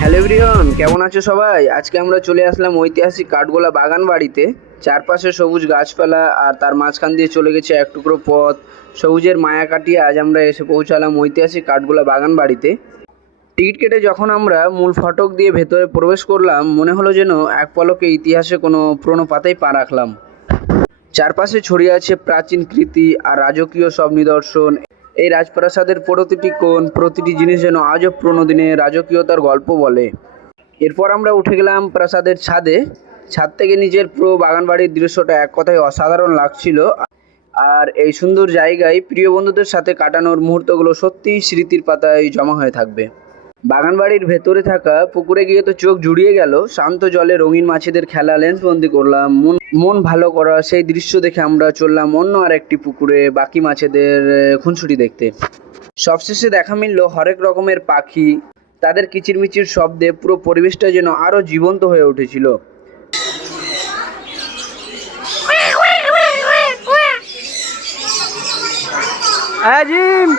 Hello everyone, কেমন আছো সবাই? আজকে আমরা চলে আসলাম ঐতিহাসিক কাঠগোলা বাগান বাড়িতে। চারপাশে সবুজ গাছপালা আর তার মাঝখান দিয়ে চলে গেছে এক টুকরো পথ। সবুজের মায়া কাটিয়ে আজ আমরা এসে পৌঁছালাম ঐতিহাসিক কাঠগোলা বাগান বাড়িতে। টিকিট কেটে যখন আমরা মূল ফটক দিয়ে ভেতরে প্রবেশ করলাম, মনে হলো যেন এক পলকে ইতিহাসে কোনো পুরনো পাতায় পা রাখলাম। চারপাশে ছড়িয়ে আছে প্রাচীন কীর্তি আর রাজকীয় সব নিদর্শন। এই রাজপ্রাসাদের প্রতিটি কোণ, প্রতিটি জিনিস যেন আজও পুরনো দিনে রাজকীয়তার গল্প বলে। এরপর আমরা উঠে গেলাম প্রাসাদের ছাদে। ছাদ থেকে নিজের পুরো বাগানবাড়ির দৃশ্যটা এক কথায় অসাধারণ লাগছিল। আর এই সুন্দর জায়গায় প্রিয় বন্ধুদের সাথে কাটানোর মুহূর্তগুলো সত্যিই স্মৃতির পাতায় জমা হয়ে থাকবে। বাগানবাড়ির ভেতরে থাকা পুকুরে গিয়ে তো চোখ জুড়িয়ে গেল। শান্ত জলে রঙিন মাছেদের খেলা লেন্সবন্দি করলাম। মন ভালো করা সেই দৃশ্য দেখে আমরা চললাম অন্য আর একটি পুকুরে বাকি মাছেদের খুনসুটি দেখতে। সবশেষে দেখা মিলল হরেক রকমের পাখি। তাদের কিচিরমিচির শব্দে পুরো পরিবেশটা যেন আরও জীবন্ত হয়ে উঠেছিল। আজিম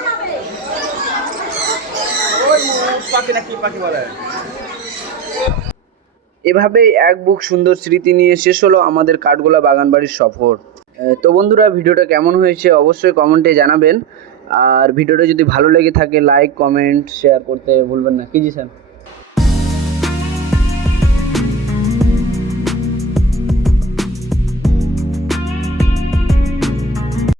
এভাবেই এক বুক সুন্দর স্মৃতি নিয়ে শেষ হলো আমাদের কাঠগোলা বাগানবাড়ির সফর। তো বন্ধুরা, ভিডিওটা কেমন হয়েছে অবশ্যই কমেন্টে জানাবেন। আর ভিডিওটা যদি ভালো লেগে থাকে লাইক কমেন্ট শেয়ার করতে ভুলবেন না। কি জি স্যার?